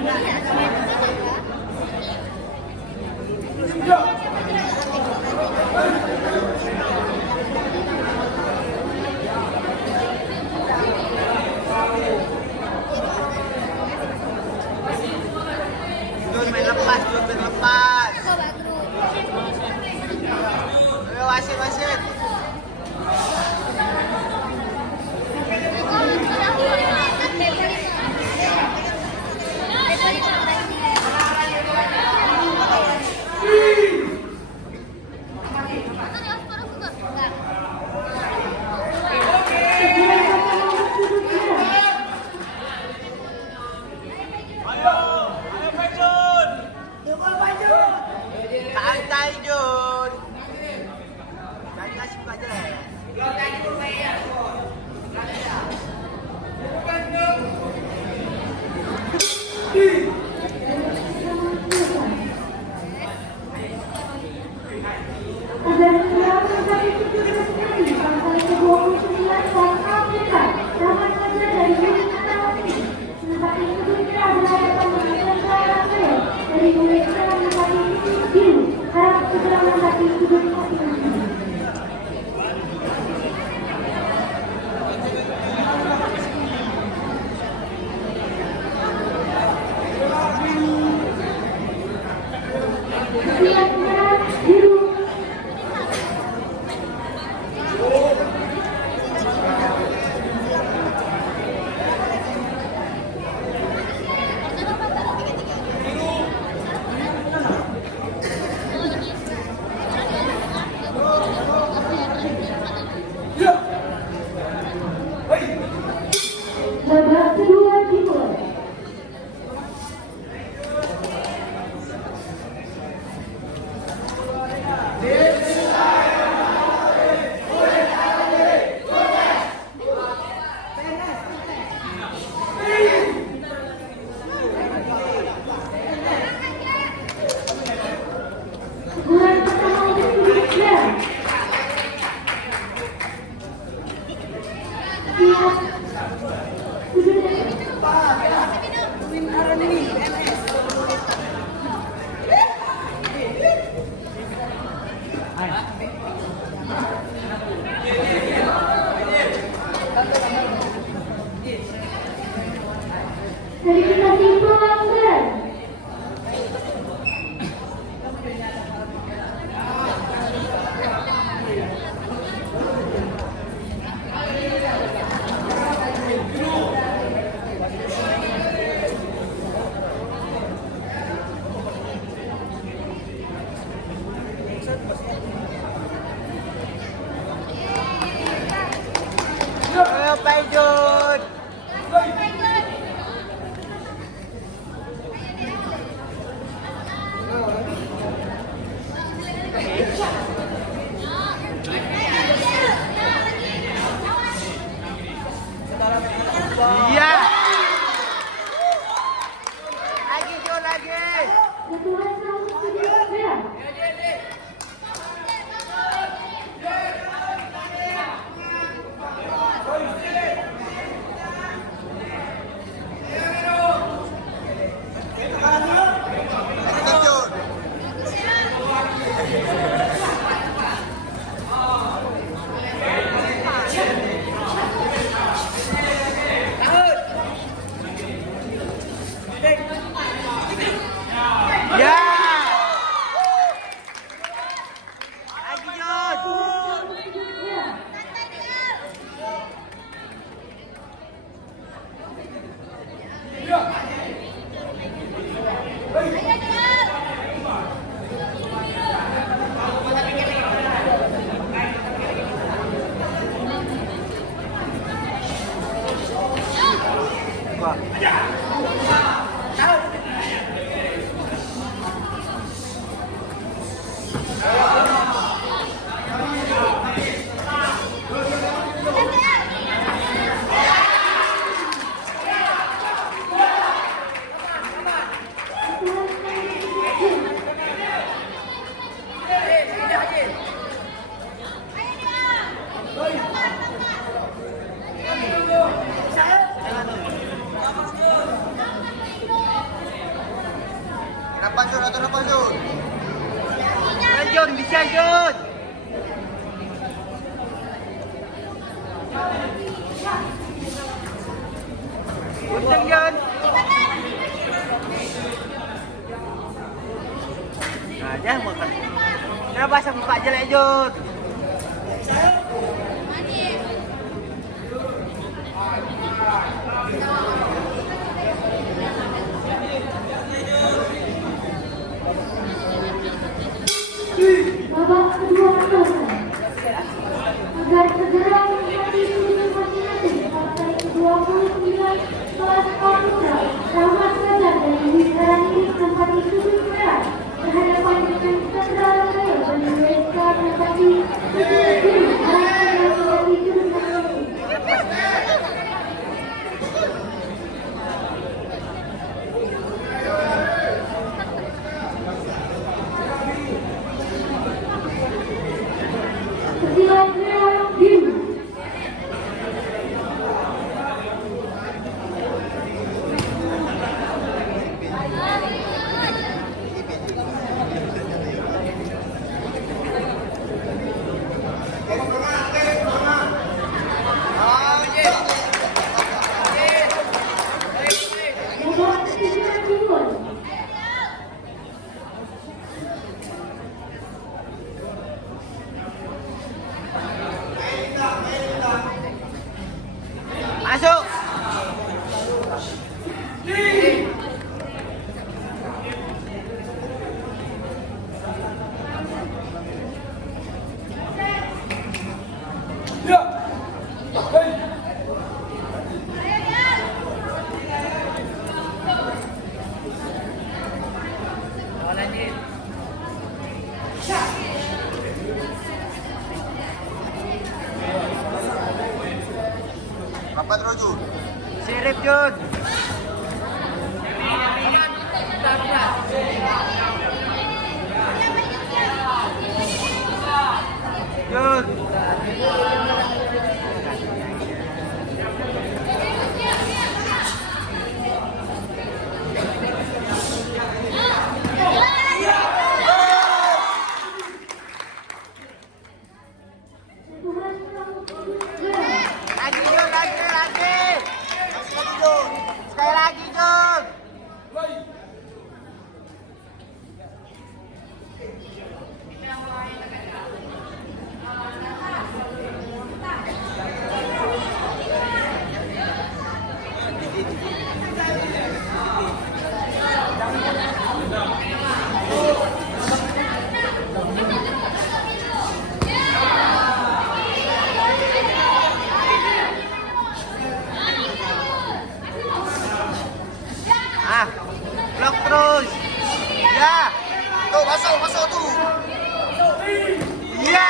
Main lepas, main lepas. Ayo wasit, wasit. Santai Jun. Jangan kasih buka aja lah. Babak kedua dimulai. Bulan pertama untuk Indonesia. Dari kita timbul langsung. Ayo Pak Jun. Iya. Lagi Jun lagi. Ketua Saus Indonesia. Ya. Lagi Jun. Atur depan Jun. Jun, bisa Jun. Untung Jun. Nah, dia makan. Dia basah muka jelek Jun. Babak kedua selesai. Agar segera menikmati tujuan masing-masing partai ke-29 kelas A putra Rahmat Fajar dari Wisaran ini menempati sudut merah berhadapan dengan Chandra Leo dari WSK menempati sudut biru arah menjadi sudut masing-masing. Kesilan merah biru. Babak ketiga dimulai. Masuk. Apa terus Jun? Sirip Jun. Jun. Sentuhan merah. Lagi Jun, lagi. Masih lagi Jun. Sekali lagi Jun. Ah, blok terus. Ya. Tuh, masuk tuh. Ya.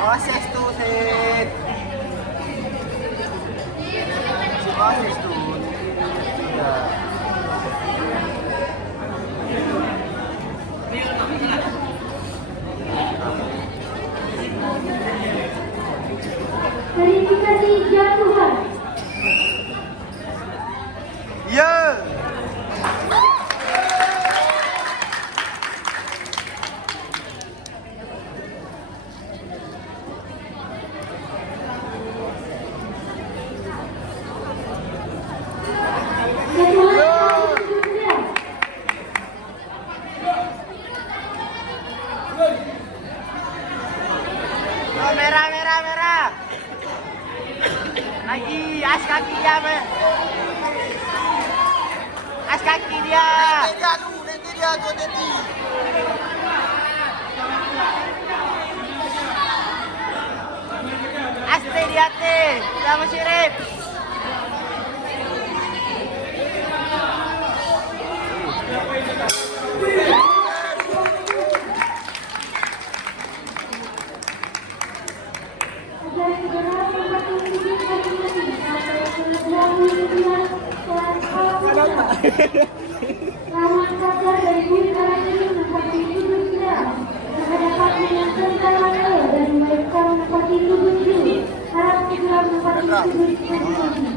Proses tuh, Sid. Proses tuh. Ya. Verifikasi jatuhan. Ya. Jatuhan satu sudut merah. Oh, merah. Lagi, as kaki dia, as kaki dia. Nanti dia tuh nanti. Aste di hati, sama Sirip. Agar segera menempati sudut masing-masing partai ke-29 kelas A putra Rahmat Fajar dari Wisaran ini menempati sudut merah berhadapan dengan Chandra.